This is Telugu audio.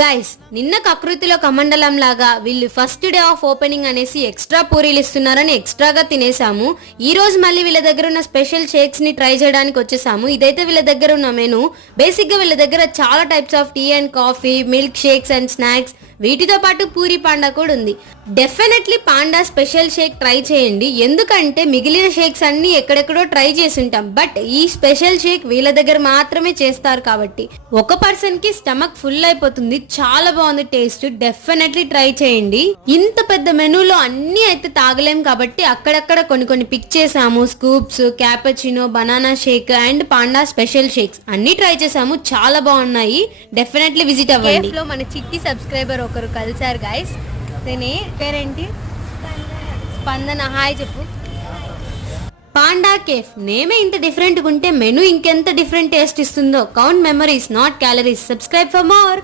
గైస్, నిన్న కకృతిలో కమండలం లాగా వీళ్ళు ఫస్ట్ డే ఆఫ్ ఓపెనింగ్ అనేసి ఎక్స్ట్రా పూరీలు ఇస్తున్నారని ఎక్స్ట్రాగా తినేసాము. ఈ రోజు మళ్ళీ వీళ్ళ దగ్గర ఉన్న స్పెషల్ షేక్స్ ని ట్రై చేయడానికి వచ్చేసాము. ఇదైతే వీళ్ళ దగ్గర ఉన్న మెను. బేసిక్ గా వీళ్ళ దగ్గర చాలా types of tea and coffee, milk shakes and snacks, వీటితో పాటు పూరి పాండా కూడా ఉంది. Definitely Panda special shake try చేయండి, ఎందుకంటే మిగిలిన షేక్స్ అన్ని ఎక్కడెక్కడో ట్రై చేసి ఉంటాం, బట్ ఈ స్పెషల్ షేక్ వీళ్ళ దగ్గర మాత్రమే చేస్తారు కాబట్టి ఒక పర్సన్ కి స్టమక్ ఫుల్ అయిపోతుంది. చాలా బాగుంది టేస్ట్, డెఫినెట్లీ ట్రై చేయండి. ఇంత పెద్ద మెనూలో అన్ని అయితే తాగలేం కాబట్టి అక్కడక్కడ కొన్ని పిక్ చేసాము. Scoops, cappuccino, banana shake and Panda special shakes అన్ని ట్రై చేసాము. చాలా బాగున్నాయి, డెఫినెట్లీ విజిట్ అవ్వండి. లో మన చిట్టి సబ్స్క్రైబర్ ఒకరు కలిసారు గైస్. పేరేంటి? స్పందన. హాయ్ చెప్పు. పాండా కేఫ్ నేమే ఇంత డిఫరెంట్ ఉంటే మెనూ ఇంకెంత డిఫరెంట్ టేస్ట్ ఇస్తుందో. Count memories not calories. Subscribe for more.